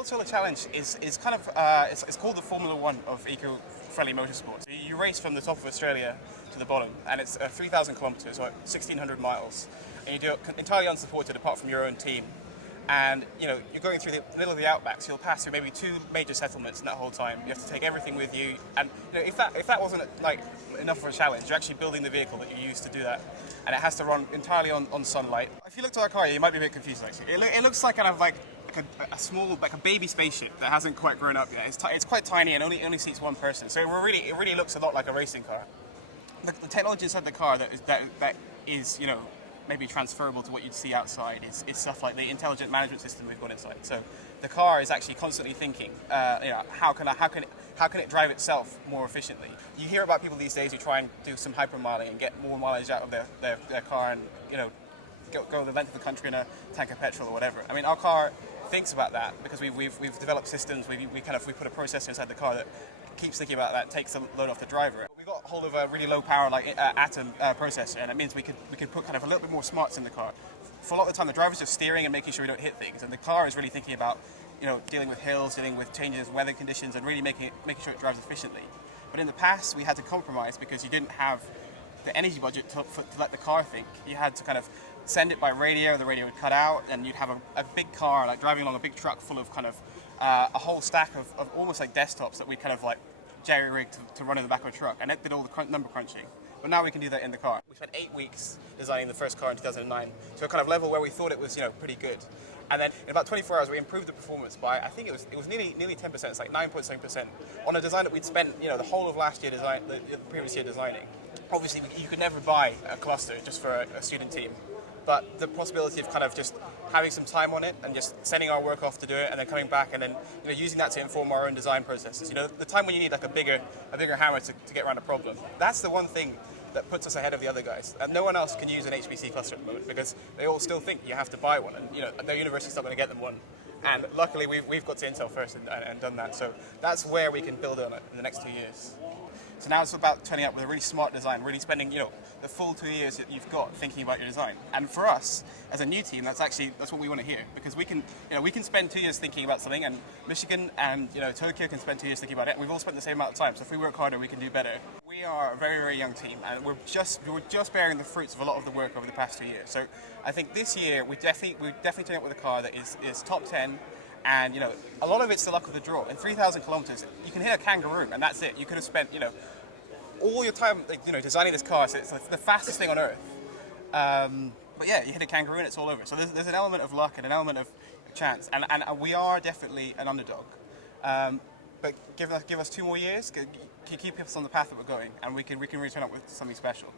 World Solar Challenge is kind of, it's called the Formula One of eco-friendly motorsports. You race from the top of Australia to the bottom, and it's 3,000 kilometers, or 1,600 miles, and you do it entirely unsupported apart from your own team. And you're going through the middle of the outback, so you'll pass through maybe 2 major settlements in that whole time. You have to take everything with you, and if that wasn't like enough of a challenge, you're actually building the vehicle that you use to do that, and it has to run entirely on sunlight. If you look at our car, you might be a bit confused actually. It looks like kind of like a small, like a baby spaceship that hasn't quite grown up yet. It's quite tiny and only seats one person, so it really looks a lot like a racing car. The technology inside the car that is maybe transferable to what you'd see outside is stuff like the intelligent management system we've got inside. So the car is actually constantly thinking, how can it drive itself more efficiently? You hear about people these days who try and do some hypermiling and get more mileage out of their car and go the length of the country in a tank of petrol or whatever. I mean, our car thinks about that because we've developed systems. We put a processor inside the car that keeps thinking about that, takes the load off the driver. We got hold of a really low power Atom processor, and it means we could put kind of a little bit more smarts in the car. For a lot of the time, the driver's just steering and making sure we don't hit things, and the car is really thinking about dealing with hills, dealing with changes in weather conditions, and really making sure it drives efficiently. But in the past, we had to compromise because you didn't have the energy budget to let the car think. You had to kind of send it by radio, the radio would cut out, and you'd have a big car, like driving along a big truck full of kind of a whole stack of almost like desktops that we kind of like jerry-rigged to run in the back of a truck, and it did all the number crunching. But now we can do that in the car. We spent 8 weeks designing the first car in 2009 to a kind of level where we thought it was pretty good. And then in about 24 hours, we improved the performance by, I think it was nearly 10%, it's like 9.7%, on a design that we'd spent the whole of last year the previous year designing. Obviously, you could never buy a cluster just for a student team. But the possibility of kind of just having some time on it and just sending our work off to do it and then coming back and then using that to inform our own design processes. The time when you need like a bigger hammer to get around a problem. That's the one thing that puts us ahead of the other guys. And no one else can use an HPC cluster at the moment because they all still think you have to buy one, and their university's not going to get them one. And luckily we've got to Intel first and done that. So that's where we can build on it in the next 2 years. So now it's about turning up with a really smart design, really spending the full 2 years that you've got thinking about your design. And for us, as a new team, that's what we want to hear, because we can spend 2 years thinking about something, and Michigan and Tokyo can spend 2 years thinking about it. And we've all spent the same amount of time. So if we work harder, we can do better. We are a very, very young team, and we're just bearing the fruits of a lot of the work over the past 2 years. So I think this year we're definitely turning up with a car that is top 10. And a lot of it's the luck of the draw. In 3,000 kilometers, you can hit a kangaroo, and that's it. You could have spent all your time designing this car, so it's the fastest thing on earth. But yeah, you hit a kangaroo and it's all over. So there's an element of luck and an element of chance, and we are definitely an underdog. But give us 2 more years, keep us on the path that we're going, and we can return up with something special.